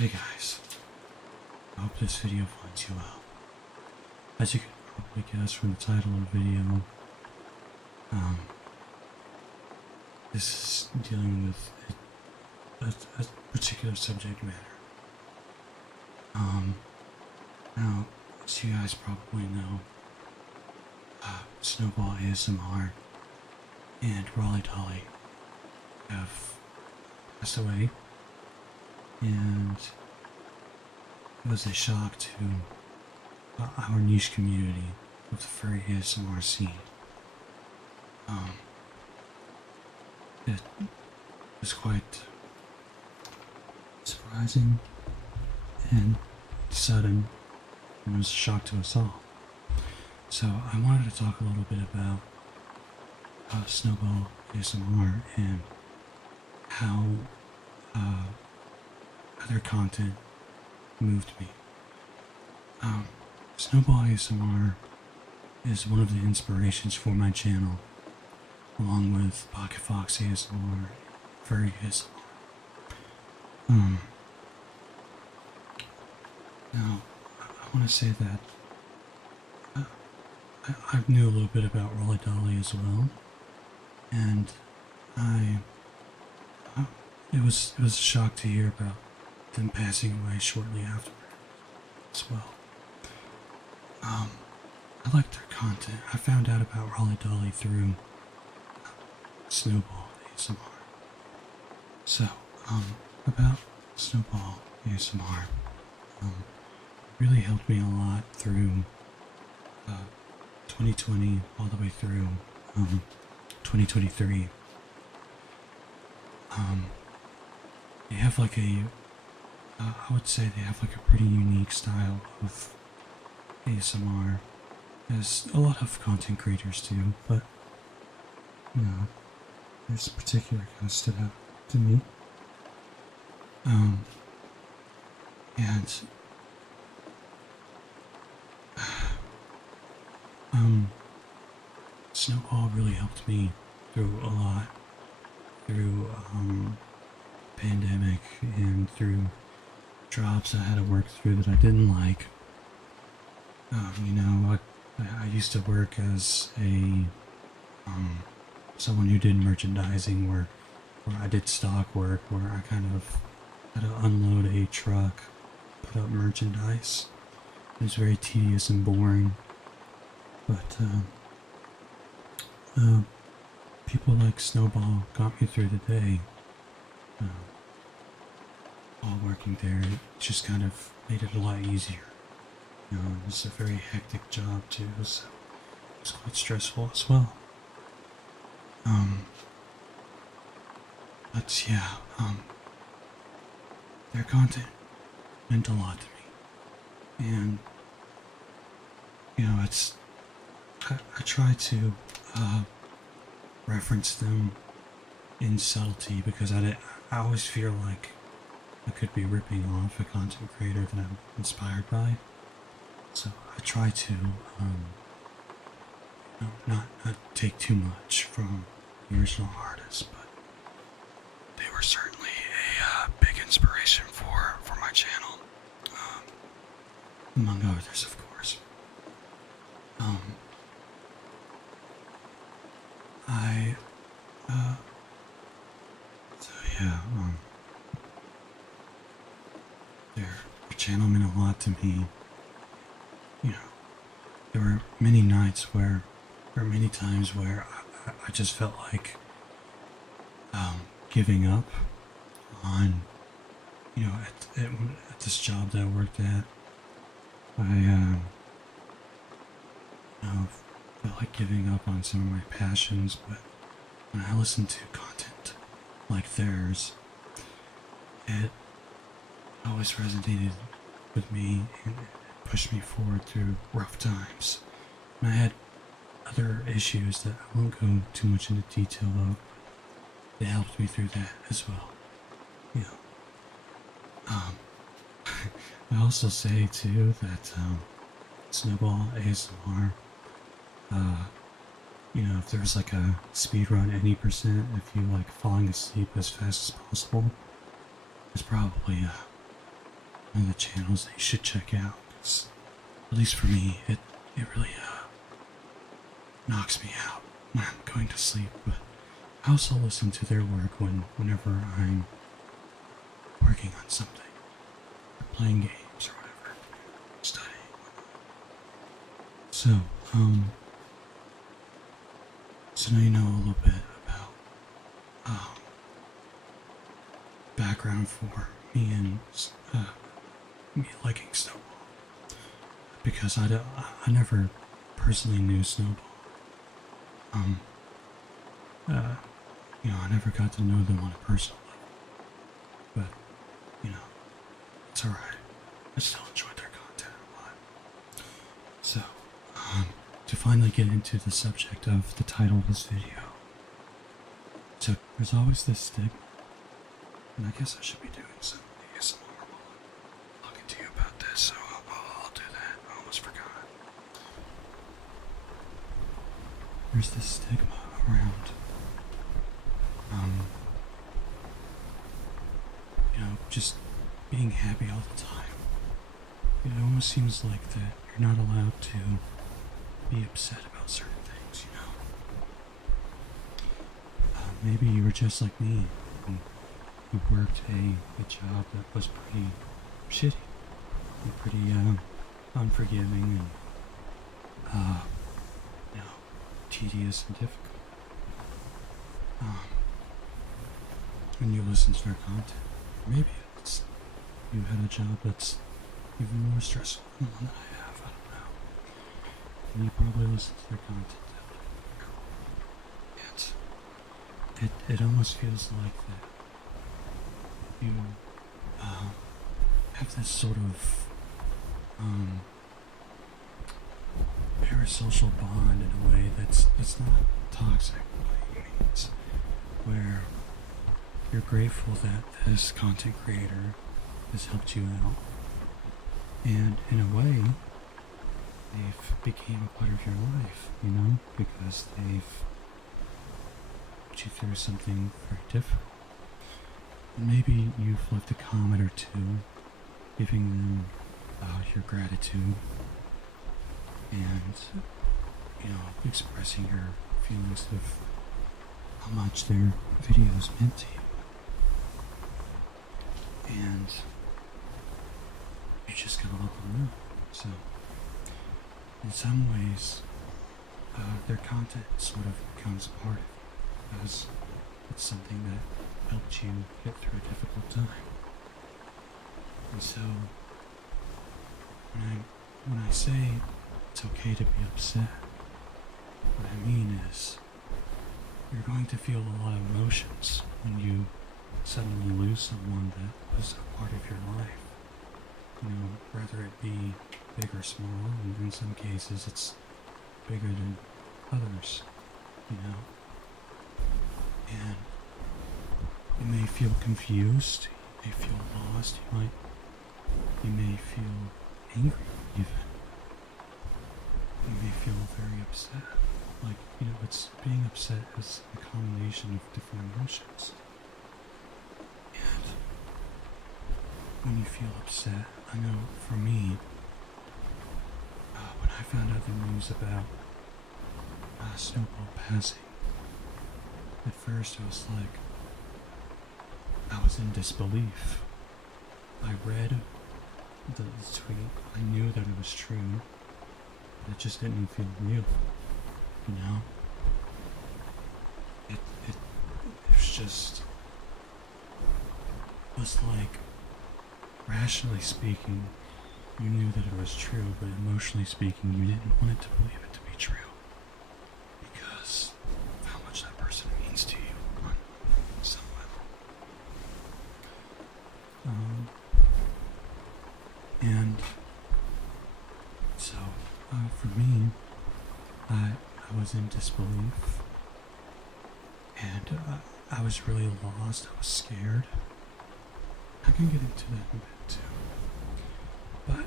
Hey guys, I hope this video finds you well. As you can probably guess from the title of the video, this is dealing with a particular subject matter. Now, as you guys probably know, Snowball ASMR and Raleigh Dolly have passed away, and it was a shock to our niche community of the furry ASMR scene. It was quite surprising and sudden, and it was a shock to us all. So I wanted to talk a little bit about Snowball ASMR and how their content moved me. Snowball ASMR is one of the inspirations for my channel, along with Pocket Fox ASMR, Furry ASMR. Now, I want to say that I knew a little bit about Raleigh Dolly as well, and it was a shock to hear about them passing away shortly afterward as well. I liked their content. I found out about Raleigh Dolly through Snowball ASMR. So, about Snowball ASMR, really helped me a lot through 2020 all the way through 2023. They have like I would say they have like a pretty unique style of ASMR, as a lot of content creators do, but you know, this particular kind of stood out to me. Snowball really helped me through a lot, through pandemic and through jobs I had to work through that I didn't like. You know, I used to work as a someone who did merchandising, where I did stock work, where I kind of had to unload a truck, put up merchandise. It was very tedious and boring, but people like Snowball got me through the day. While working there, it just kind of made it a lot easier. You know, it was a very hectic job too, so it was quite stressful as well. But yeah, their content meant a lot to me, and you know, I try to reference them in subtlety, because I always feel like I could be ripping off a content creator that I'm inspired by. So I try to not take too much from the original artists, but they were certainly a big inspiration for my channel, among others, of course. Their channel meant a lot to me. You know, there were many nights or many times where I just felt like giving up on, you know, at this job that I worked at. I you know, felt like giving up on some of my passions, but when I listened to content like theirs, it always resonated with me and it pushed me forward through rough times. And I had other issues that I won't go too much into detail of. They helped me through that as well. You know, I also say too that Snowball ASMR, you know, if there's like a speed run any percent, if you like falling asleep as fast as possible, it's probably one of the channels that you should check out. 'Cause, at least for me, it really knocks me out when I'm going to sleep. But I also listen to their work whenever I'm working on something, or playing games or whatever, studying. So, so now you know a little bit about background for me and me liking Snowball, because I never personally knew Snowball. I never got to know them on a personal level, but it's alright. I still enjoyed their content a lot. So, to finally get into the subject of the title of this video, so there's always this stigma, and I guess I should be doing some ASMR while I'm talking to you about this, so I'll do that. I almost forgot. There's this stigma around, just being happy all the time. It almost seems like that you're not allowed to be upset about certain things, maybe you were just like me, and you worked a job that was pretty shitty, and pretty, unforgiving, and, tedious and difficult. And you listen to their content. Maybe it's you had a job that's even more stressful than the one that I have. I don't know. And you probably listen to their content. It almost feels like that you have this sort of parasocial bond in a way that's not toxic by any means, where you're grateful that this content creator has helped you out, and in a way they've became a part of your life, because they've put you through something very difficult. And maybe you've left a comment or two giving them your gratitude and expressing your feelings of how much their videos meant to you. And you just gotta let them know. So, in some ways, their content sort of becomes a part of you, because it's something that helped you get through a difficult time. And so, when I say it's okay to be upset, what I mean is you're going to feel a lot of emotions when you suddenly lose someone that was a part of your life. Whether it be big or small, and in some cases it's bigger than others, And you may feel confused, you may feel lost, you may feel angry even. You may feel very upset. It's being upset is a combination of different emotions. And when you feel upset, I know for me, when I found out the news about Snowball passing, at first I was like, I was in disbelief. I read the tweet, I knew that it was true, but it just didn't feel real, It was just, it was like, rationally speaking, you knew that it was true, but emotionally speaking, you didn't want it to believe it to be true, because of how much that person means to you on some level. And so, for me, I was in disbelief, and I was really lost. I was scared. I can get into that in a bit too. But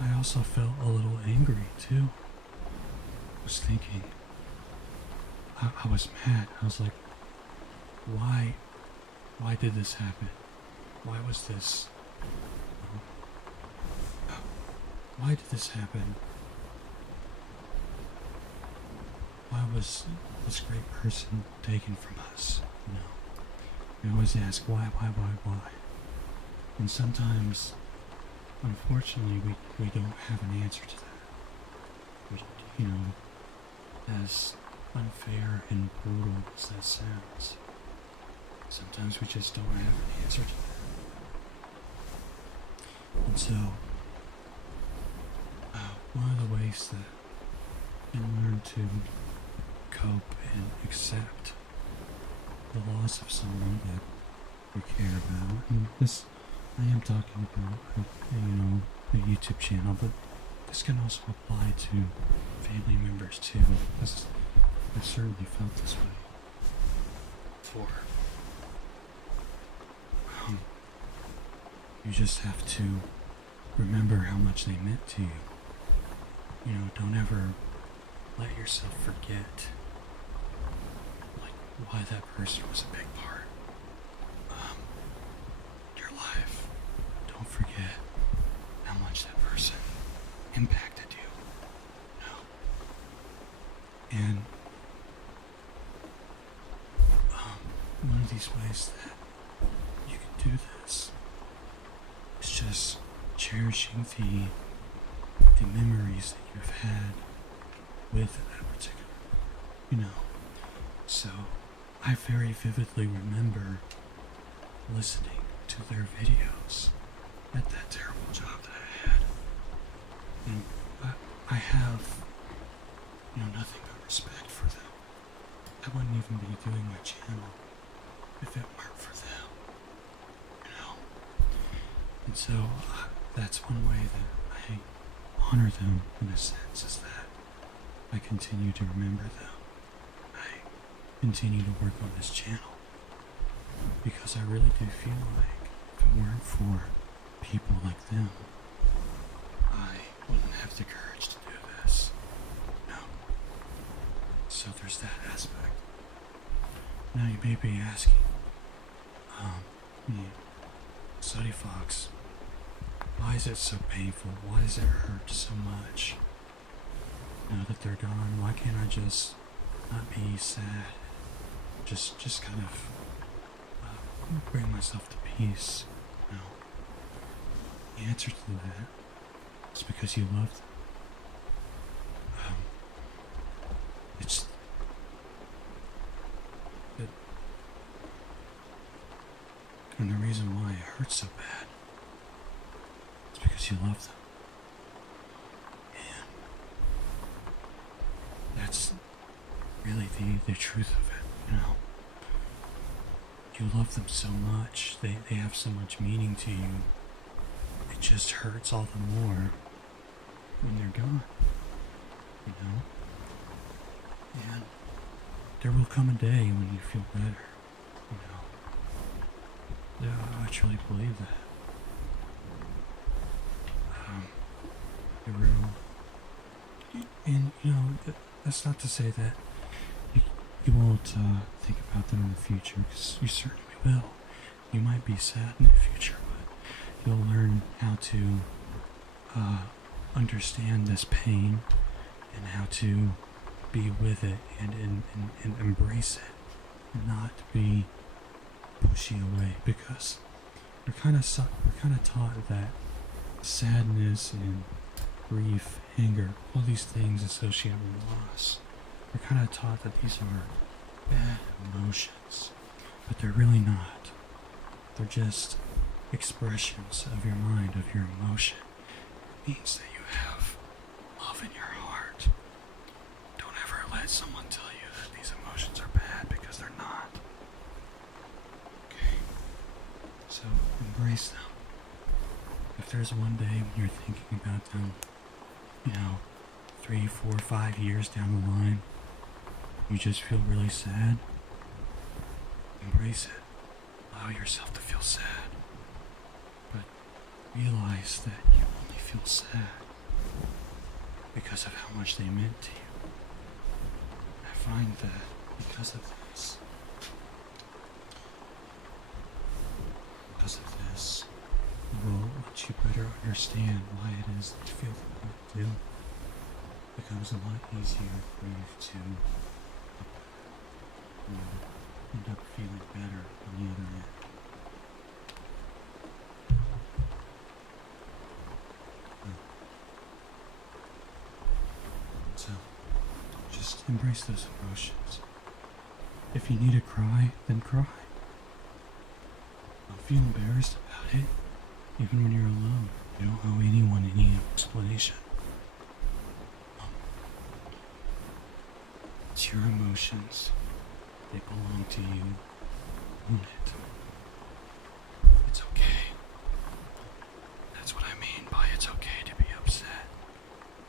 I also felt a little angry too. I was thinking, I was mad. I was like, why did this happen? Why was this? Why did this happen? Why was this great person taken from us? You know, we always ask why? And sometimes, unfortunately, we don't have an answer to that. But, you know, as unfair and brutal as that sounds, sometimes we just don't have an answer to that. And so, one of the ways that we can learn to cope and accept the loss of someone that we care about, and this, I am talking about, you know, a YouTube channel, but this can also apply to family members too, because I've certainly felt this way before. You just have to remember how much they meant to you. You know, don't ever let yourself forget, like, why that person was a big part of your life. Don't forget how much that person impacted you. You know? And one of these ways that you can do this is just cherishing the memories that you've had with that particular, you know. So I very vividly remember listening to their videos at that terrible job that I had, and I have, you know, nothing but respect for them. I wouldn't even be doing my channel if it weren't for them, you know. And so that's one way that I honor them, in a sense, is that I continue to remember them. I continue to work on this channel because I really do feel like if it weren't for people like them, I wouldn't have the courage to do this. No. So there's that aspect. Now you may be asking, Suddy Fox, why is it so painful? Why does it hurt so much? Now that they're gone, why can't I just not be sad? Just kind of bring myself to peace. No. The answer to that is because you love them. It's it, and the reason why it hurts so bad is because you love them. And that's really the truth of it, you know. You love them so much, they have so much meaning to you. It just hurts all the more when they're gone, you know. And there will come a day when you feel better, you know. Yeah, I truly believe that. It will. And, you know, that's not to say that you won't think about them in the future, because you certainly will. You might be sad in the future, but you'll learn how to understand this pain and how to be with it and embrace it, and not be pushy away, because we're kind of taught that sadness and grief, anger, all these things associated with loss, we're kind of taught that these are bad emotions, but they're really not. They're just expressions of your mind, of your emotion. It means that you have love in your heart. Don't ever let someone tell you that these emotions are bad, because they're not. Okay? So embrace them. If there's one day when you're thinking about them, you know, 3, 4, 5 years down the line, you just feel really sad, embrace it. Allow yourself to feel sad. But realize that you only feel sad because of how much they meant to you. I find that because of this, you will let helps you better understand why it is that you feel what you do. It becomes a lot easier for you to end up feeling better on the other end. So, just embrace those emotions. If you need to cry, then cry. Don't feel embarrassed about it, even when you're alone. You don't owe anyone any explanation. It's your emotions. They belong to you. Own it. It's okay. That's what I mean by it's okay to be upset.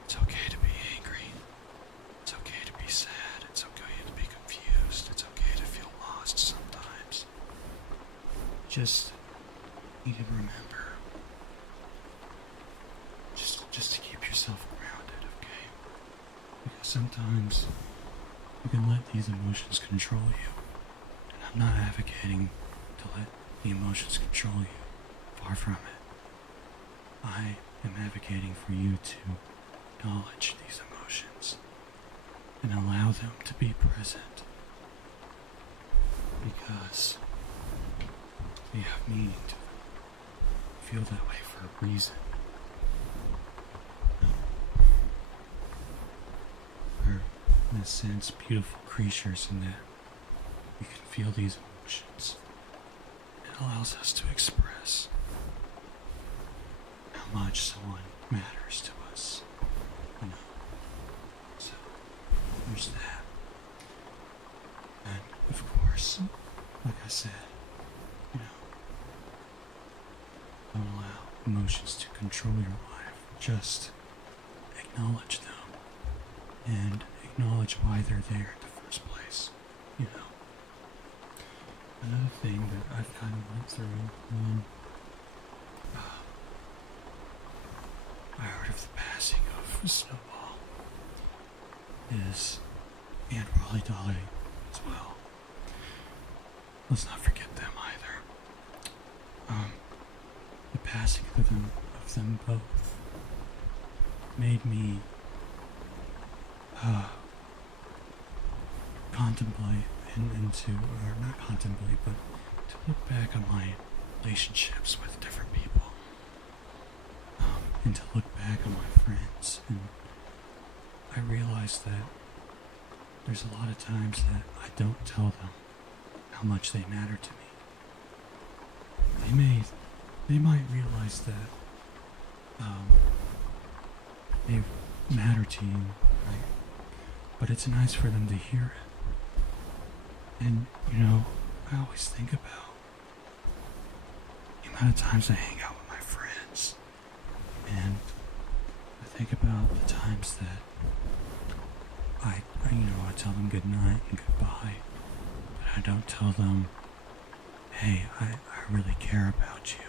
It's okay to be angry. It's okay to be sad. It's okay to be confused. It's okay to feel lost sometimes. Just need to remember. Just to keep yourself grounded, okay? Because sometimes you can let these emotions control you. And I'm not advocating to let the emotions control you. Far from it. I am advocating for you to acknowledge these emotions and allow them to be present. Because they have meaning to them. Feel that way for a reason. We're, in a sense, beautiful creatures in that we can feel these emotions. It allows us to express how much someone matters to us. You know? So, there's that. And, of course, like I said, you know, don't allow emotions to control your life. Just acknowledge them and acknowledge why they're there in the first place. You know. Another thing that I've kind of went through when I heard of the passing of Snowball is, and Raleigh Dolly as well. Let's not forget them either. The passing of them both made me contemplate or not contemplate, but to look back on my relationships with different people, and to look back on my friends, and I realized that there's a lot of times that I don't tell them how much they matter to me. They might realize that they matter to you, right? But it's nice for them to hear it. And, you know, I always think about the amount of times I hang out with my friends. And I think about the times that I tell them good night and goodbye. But I don't tell them, hey, I really care about you.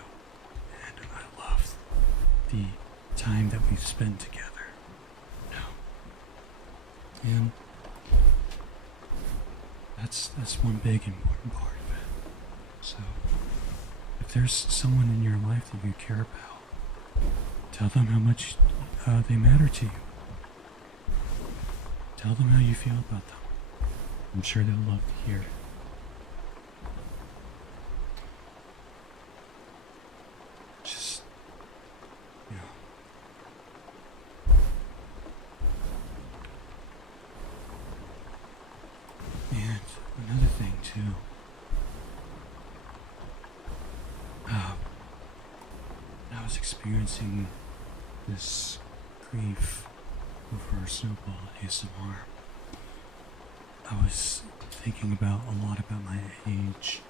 And I love the time that we've spent together. No. And that's one big important part of it. So, if there's someone in your life that you care about, tell them how much they matter to you. Tell them how you feel about them. I'm sure they'll love to hear it. Just, you know. And another thing too, when I was experiencing this grief over Snowball ASMR, I was thinking about a lot about my age,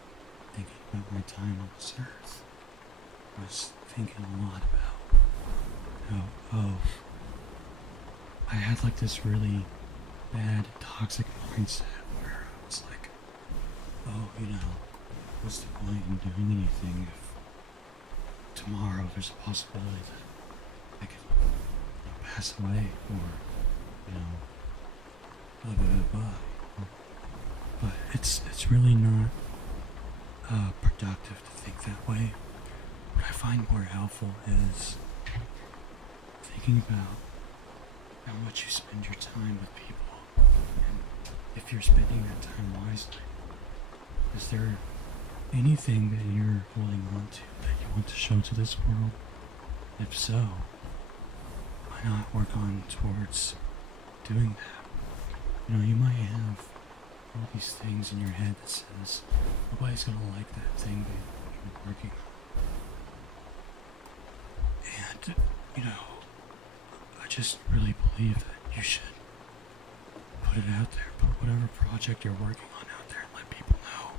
thinking about my time on this earth. I was thinking a lot about how, I had like this really bad, toxic mindset where I was like, what's the point in doing anything if tomorrow there's a possibility that I could pass away or, blah, blah, blah, blah. But it's really not productive to think that way. What I find more helpful is thinking about how much you spend your time with people, and if you're spending that time wisely. Is there anything that you're holding on to that you want to show to this world? If so, why not work on towards doing that? You know, you might have all these things in your head that says nobody's gonna like that thing that you're working on. And, you know, I just really believe that you should put it out there. Put whatever project you're working on out there and let people know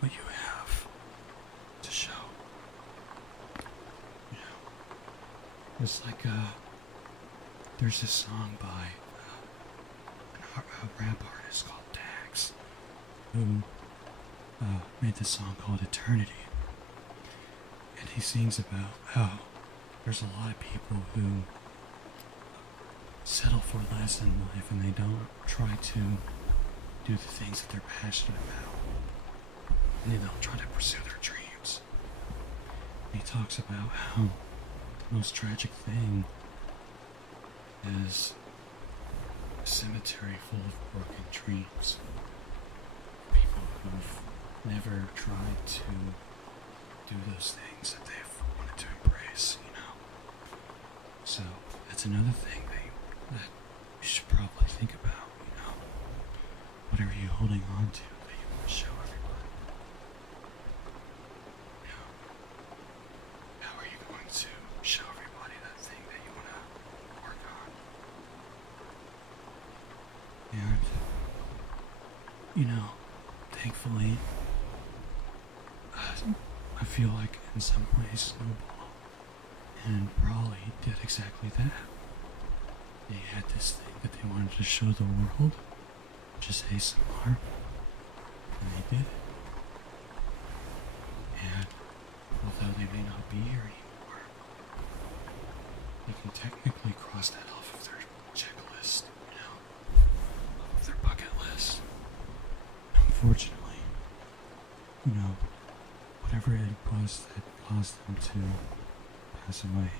what you have to show. You know, it's like, there's this song by a rap artist called Dax, who made this song called Eternity. And he sings about how there's a lot of people who settle for less in life and they don't try to do the things that they're passionate about. And they don't try to pursue their dreams. And he talks about how the most tragic thing is a cemetery full of broken dreams. People who've never tried to do those things that they've wanted to embrace, you know. So that's another thing that you should probably think about, you know. Whatever you're holding on to that you want to show everybody. You know, how are you going to show everybody that thing that you want to work on? And, you know, thankfully, I feel like in some ways Snowball and Raleigh did exactly that. They had this thing that they wanted to show the world, which is ASMR, and they did it. And although they may not be here anymore, they can technically cross that off of their checklist, you know, off of their bucket list. Unfortunately, you know, whatever it was that caused them to pass away,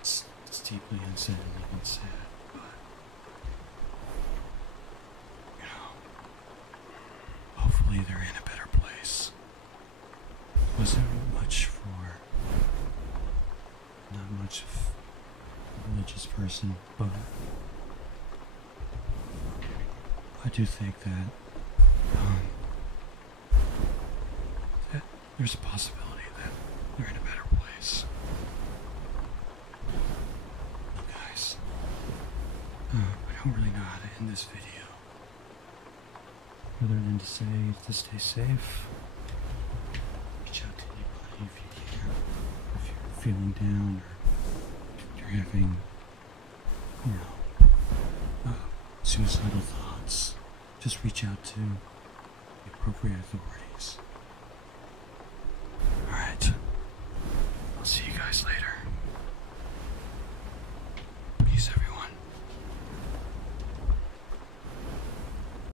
it's deeply unsettling and sad, but, you know, hopefully they're in a better place. Wasn't much for, not much of a religious person, but I do think that, that there's a possibility that they're in a better place. Look, guys, I don't really know how to end this video, other than to say to stay safe. Reach out to anybody if you can, if you're feeling down or if you're having, you know, suicidal thoughts. Just reach out to the appropriate authorities.